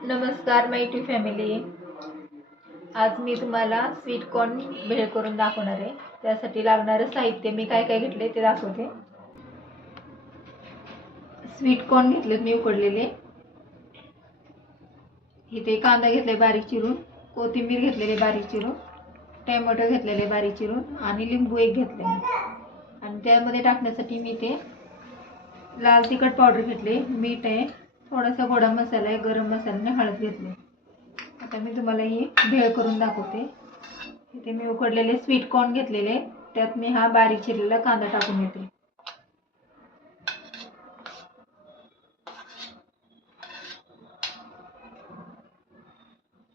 नमस्कार मैटी फॅमिली आज मी तुम्हाला स्वीट कॉर्न भेळ करून दाखवणार आहे. त्यासाठी लागणारं साहित्य मी काय काय घेतले ते दाखवते. स्वीट कॉर्न घेतलेत मी उकडलेले. इथे कांदा घेतले बारीक चिरून कोथिंबीर घेतलेले बारीक चिरून टॅमॅटो घेतलेले बारीक चिरून आणि लिंबू एक घेतले आणि त्यामध्ये टाकण्यासाठी मी ते लाल तिखट पावडर घेतले मीठ आहे थोडासा गोडा मसाला आहे गरम मसाला आणि हळद घेतली. आता मी तुम्हाला ही भेळ करून दाखवते. इथे मी उकडलेले स्वीट कॉर्न घेतलेले. त्यात मी हा बारीक चिरलेला कांदा टाकून घेते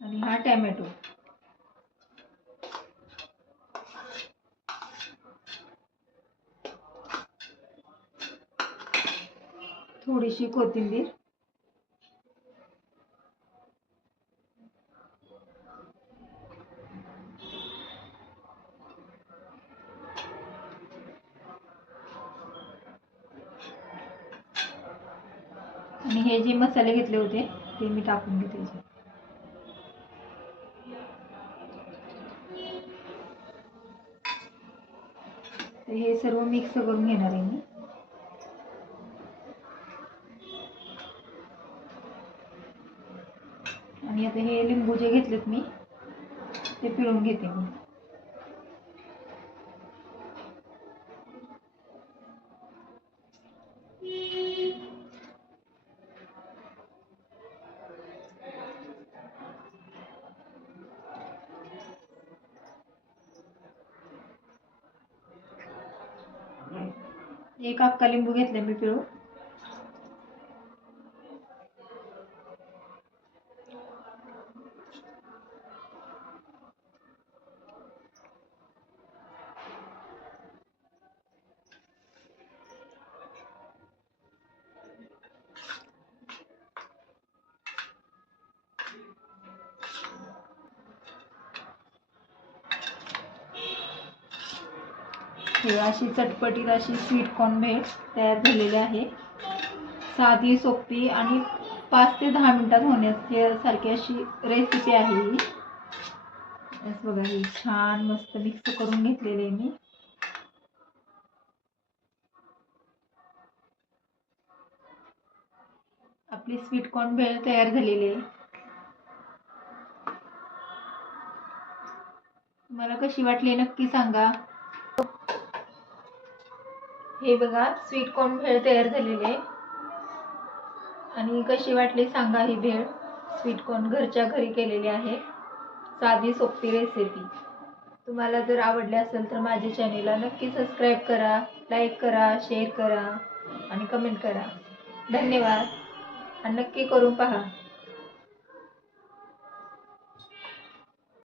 आणि हा टॅमॅटो. थोडीशी कोथिंबीर. आणि हे जे मसाले घेतले होते ते मी टाकून घेते हे सर्व मिक्स करून घेणार आहे मी. आणि आता हे लिंबू जे घेतलेत मी ते पिळून घेते मी. एक अक्का लिंबू घेतले मी पिळून. अशी चटपटीत अशी स्वीट कॉर्न तयार झालेली आहे. साधी सोपी आणि पाच ते दहा मिनिटात होण्यासारखी अशी रेसिपी आहे ही. बघा ही छान मस्त मिक्स करून घेतलेली आहे मी. आपली स्वीट कॉर्न भेळ तयार झालेली आहे. मला कशी वाटली नक्की सांगा. हे बघा स्वीट कॉर्न भेळ तयार झालेली आहे. आणि कशी वाटली सांगा ही भेळ. स्वीट कॉर्न घरच्या घरी केलेली आहे. साधी सोपी रेसिपी तुम्हाला जर आवडली असेल तर माझ्या चॅनेलला नक्की सबस्क्राईब करा लाईक करा शेअर करा आणि कमेंट करा. धन्यवाद. आणि नक्की करून पहा.